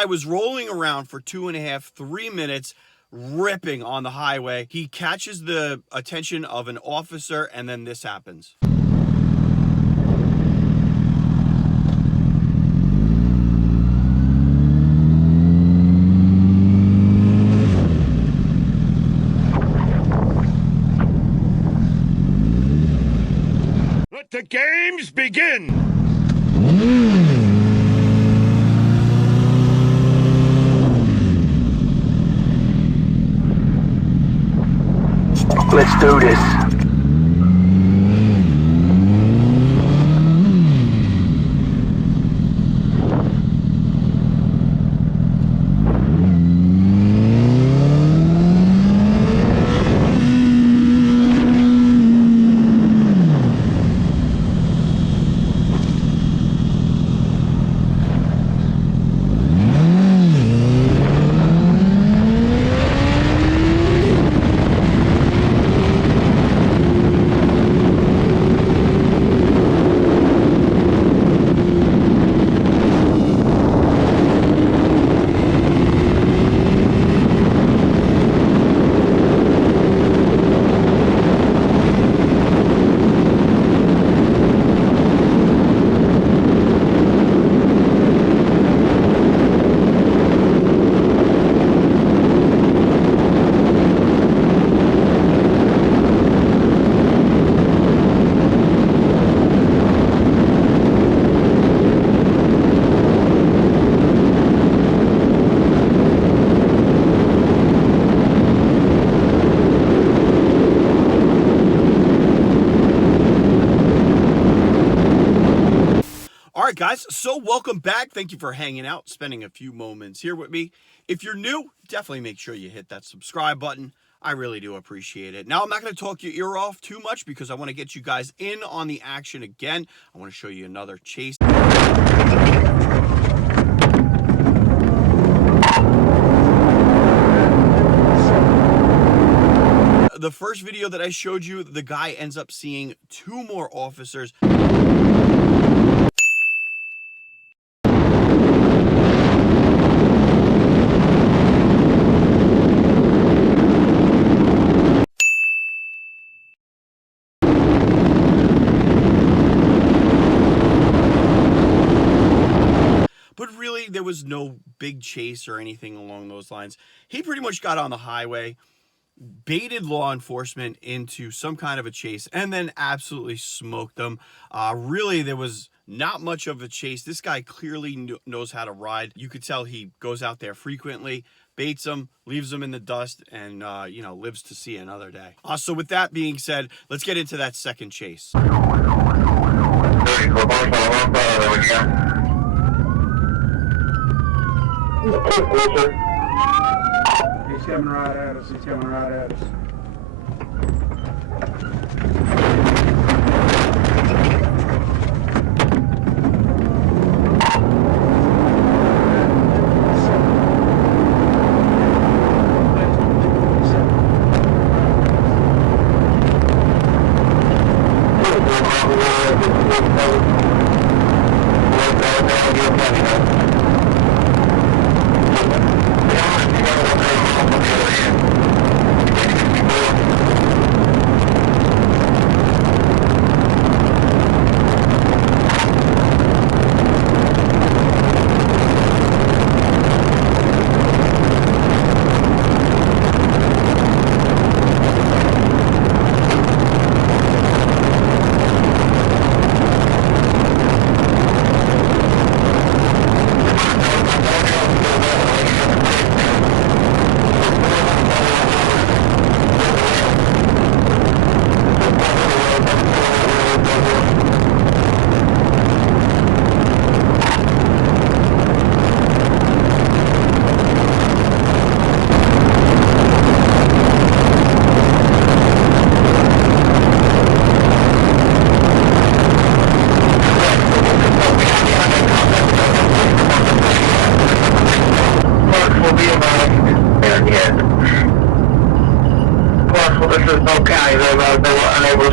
guy was rolling around for 2.5, 3 minutes, ripping on the highway. He catches the attention of an officer, and then this happens. Let the games begin! Let's do this. Alright guys, so welcome back. Thank you for hanging out, spending a few moments here with me. If you're new, definitely make sure you hit that subscribe button. I really do appreciate it. Now, I'm not going to talk your ear off too much because I want to get you guys in on the action again. I want to show you another chase. The first video that I showed you, the guy ends up seeing 2 more officers. But really, there was no big chase or anything along those lines. He pretty much got on the highway, baited law enforcement into some kind of a chase, and then absolutely smoked them. Really, there was not much of a chase. This guy clearly knows how to ride. You could tell he goes out there frequently, baits them, leaves them in the dust, and, lives to see another day. So with that being said, let's get into that second chase. He's coming right at us. He's coming right at us.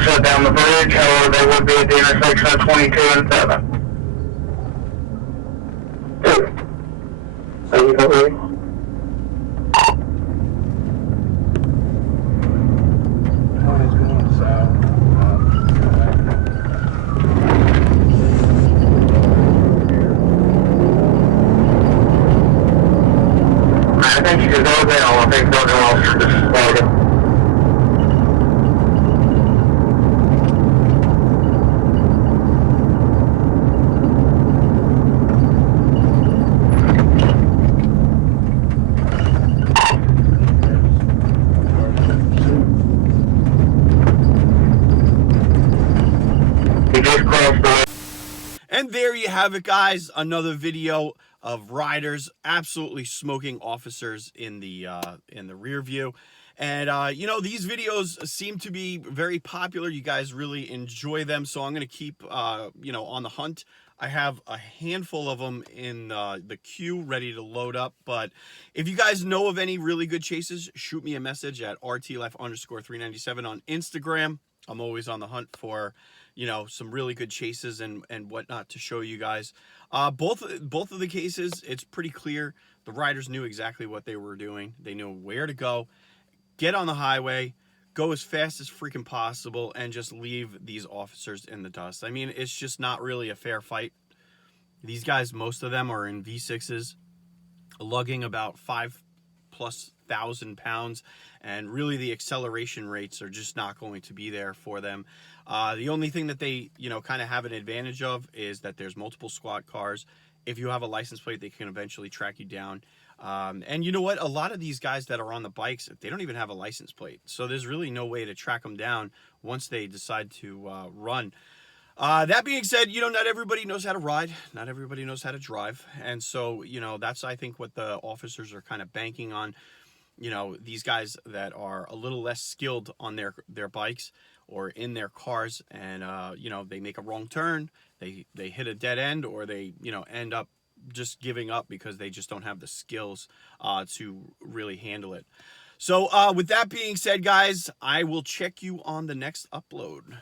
shut down the bridge, however, they would be at the intersection of 22 and 7. Over. One is going south. I think she's over there. I think they're all started. He just crossed the And there you have it, guys. Another video of riders absolutely smoking officers in the rear view. And you know, these videos seem to be very popular. You guys really enjoy them, so I'm going to keep you know, on the hunt. I have a handful of them in the queue ready to load up. But if you guys know of any really good chases, shoot me a message at RTLife_397 on Instagram. I'm always on the hunt for, you know, some really good chases and whatnot to show you guys. Both of the cases, it's pretty clear. The riders knew exactly what they were doing. They knew where to go, get on the highway, go as fast as freaking possible, and just leave these officers in the dust. I mean, it's just not really a fair fight. These guys, most of them are in V6s, lugging about 5,000+ pounds, and really the acceleration rates are just not going to be there for them. The only thing that they, you know, kind of have an advantage of is that there's multiple squad cars. If you have a license plate, they can eventually track you down. And you know what? A lot of these guys that are on the bikes, they don't even have a license plate. So there's really no way to track them down once they decide to run. That being said, you know, not everybody knows how to ride. Not everybody knows how to drive. And so, you know, that's, I think, what the officers are kind of banking on. You know, these guys that are a little less skilled on their bikes or in their cars, and, you know, they make a wrong turn, they hit a dead end, or they, you know, end up just giving up because they just don't have the skills to really handle it. So with that being said, guys, I will check you on the next upload.